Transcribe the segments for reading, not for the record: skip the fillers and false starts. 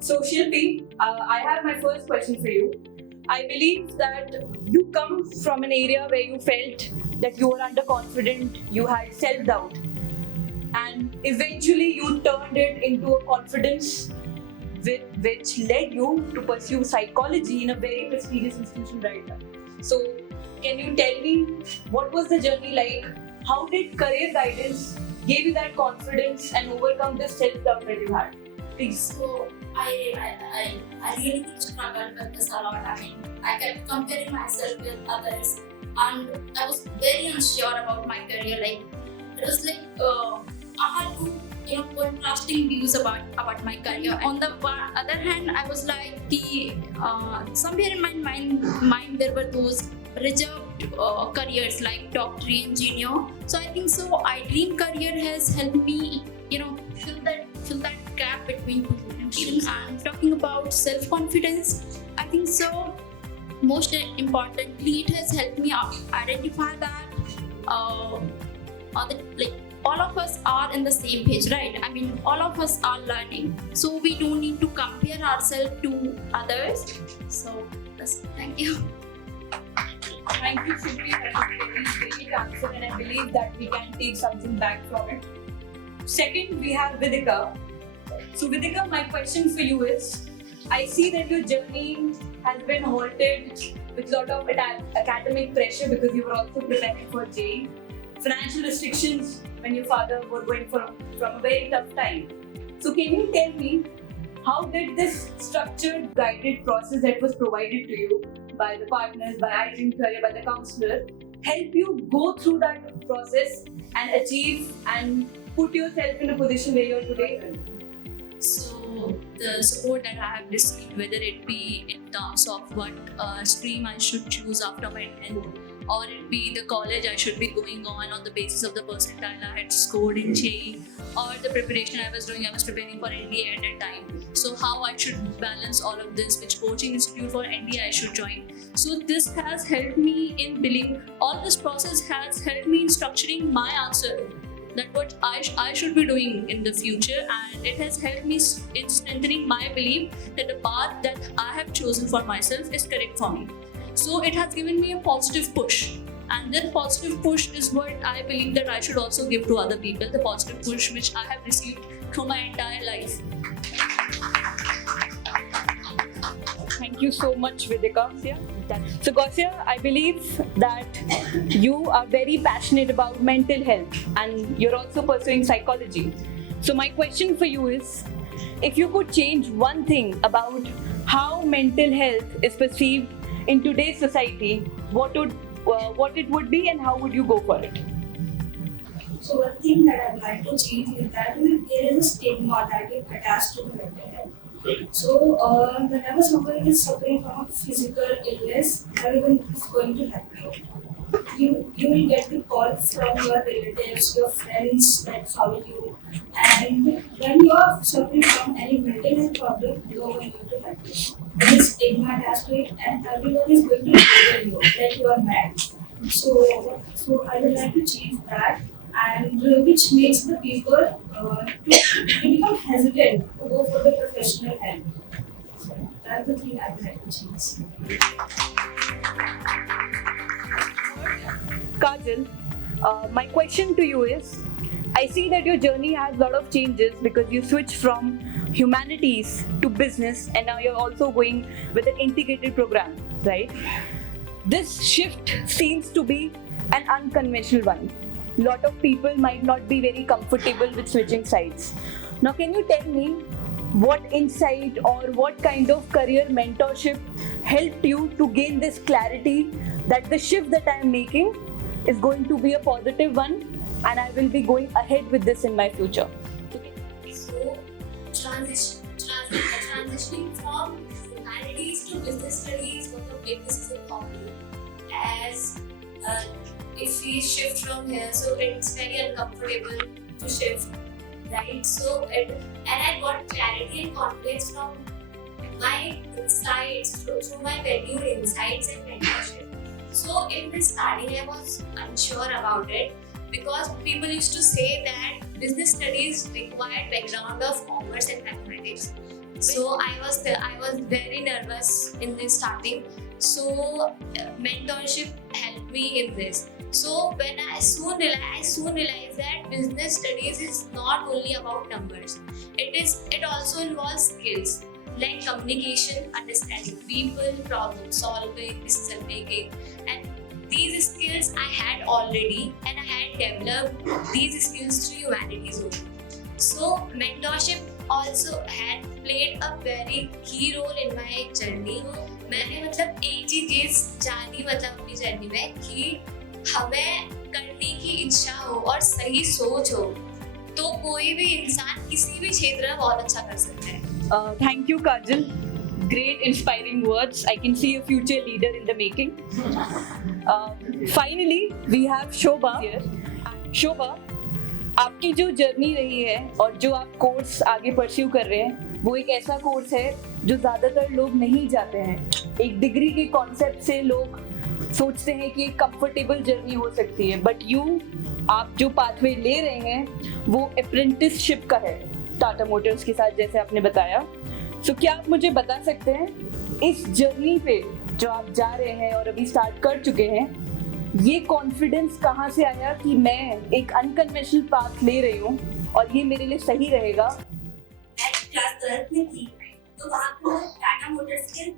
So, Shilpi, I have my first question for you. I believe that you come from an area where you felt that you were underconfident, you had self doubt, and eventually you turned it into a confidence which led you to pursue psychology in a very prestigious institution right now. So, can you tell me what was the journey like? How did career guidance give you that confidence and overcome the self doubt that you had? Please. So I really struggled with this a lot. I mean, I kept comparing myself with others, and I was very unsure about my career. Like it was like I had to contrasting views about my career. On the other hand, I was like somewhere in my mind there were those reserved careers like doctor, engineer. So I think so. I dream career has helped me fill that gap between two dreams. And talking about self confidence, I think so. Most importantly, it has helped me identify that all of us are in the same page, right? I mean, all of us are learning, so we don't need to compare ourselves to others. So, thank you. Thank you, Shilpi. That was a very great answer, and I believe that we can take something back from it. Second, we have Vidika. So, Vidika, my question for you is: I see that your journey has been halted with a lot of academic pressure because you were also preparing for JEE, financial restrictions when your father was going from a very tough time. So, can you tell me how did this structured, guided process that was provided to you by the partners, by iDream Career, by the counselor, help you go through that process and achieve and put yourself in a position where you're today? So the support that I have received, whether it be in terms of what stream I should choose after my 10th, or it be the college I should be going on the basis of the percentile I had scored in JEE, or the preparation I was doing, I was preparing for NDA at that time. So how I should balance all of this, which coaching institute for NDA I should join. So this has helped me in building, all this process has helped me in structuring my answer, that what I should be doing in the future, and it has helped me in strengthening my belief that the path that I have chosen for myself is correct for me. So it has given me a positive push, and that positive push is what I believe that I should also give to other people, the positive push which I have received through my entire life. Thank you so much, Vidika. So, Gausya, I believe that you are very passionate about mental health and you're also pursuing psychology. So, my question for you is, if you could change one thing about how mental health is perceived in today's society, what it would be and how would you go for it? So one thing that I'd like to change is that there is a stigma that is attached to mental health. So whenever someone is suffering from a physical illness, everyone is going to help you. You will get the call from your relatives, your friends that follow you, and when you are suffering from any mental health problem, no one is going to help you. There is stigma attached to it, and everyone is going to label you like you are mad. So I would like to change that, and which makes the people to become hesitant to go for the professional help. So that's the thing I would like to change. Kajal, my question to you is, I see that your journey has a lot of changes because you switched from humanities to business and now you're also going with an integrated program, right? This shift seems to be an unconventional one. A lot of people might not be very comfortable with switching sides. Now, can you tell me what insight or what kind of career mentorship helped you to gain this clarity that the shift that I am making is going to be a positive one and I will be going ahead with this in my future? So transitioning from humanities to business studies was a big decision for me, as if we shift from here, so it's very uncomfortable to shift, right? So and I got clarity and confidence from my insights through my valued insights and mentorship. So in this starting, I was unsure about it because people used to say that business studies required background of commerce and mathematics. So I was very nervous in this starting. So mentorship helped me in this. So when I soon realized that business studies is not only about numbers. It also involves skills like communication, understanding people, problem solving, decision making, and these skills I had already, and I had developed these skills through humanities only. So mentorship also had played a very key role in my journey. मैंने मतलब एक ही चीज जानी मतलब अपनी journey में कि हमें करने की इच्छा हो और सही सोच हो तो कोई भी इंसान किसी भी क्षेत्र में बहुत अच्छा कर सकता है. Thank you, Kajal. Great, inspiring words. I can see a future leader in the making. Finally, we have Shobha here. Shobha, आपकी जो जर्नी रही है और जो आप कोर्स आगे परस्यू कर रहे हैं वो एक ऐसा कोर्स है जो ज़्यादातर लोग नहीं जाते हैं. एक डिग्री के कॉन्सेप्ट से लोग सोचते हैं कि एक कंफर्टेबल जर्नी हो सकती है, बट आप जो पाथवे ले रहे हैं वो अप्रेंटिसशिप का है टाटा मोटर्स के साथ, जैसे आपने बताया. सो क्या आप मुझे बता सकते हैं इस जर्नी पे जो आप जा रहे हैं और अभी स्टार्ट कर चुके हैं, ये कॉन्फिडेंस कहाँ से आया कि मैं एक अनकन्वेंशनल पाथ ले रही हूँ और ये मेरे लिए सही रहेगा? मैं क्लास 12 में थी तो वहाँ पर टाटा मोटर्स की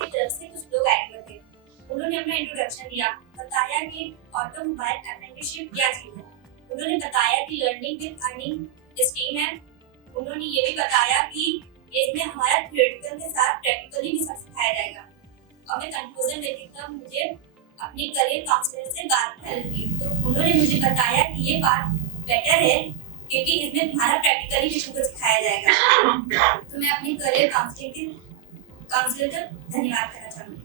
तरफ से कुछ लोग आए हुए थे. उन्होंने अपना इंट्रोडक्शन दिया, बताया कि ऑटोमोबाइल अप्रेंटिसशिप क्या चीज है. उन्होंने बताया कि लर्निंग विद अर्निंग स्कीम है. उन्होंने ये भी बताया कि इसमें हमारा थ्योरेटिकल के साथ प्रैक्टिकली भी सब सिखाया जाएगा. और मैं कंक्लूजन देती तब मुझे अपनी करियर काउंसलर से बात की तो उन्होंने मुझे बताया कि ये बात बेटर है क्योंकि इसमें हमारा प्रैक्टिकली भी तुमको सिखाया जाएगा. तो मैं अपनी करियर काउंसलर का धन्यवाद करना चाहूँगी.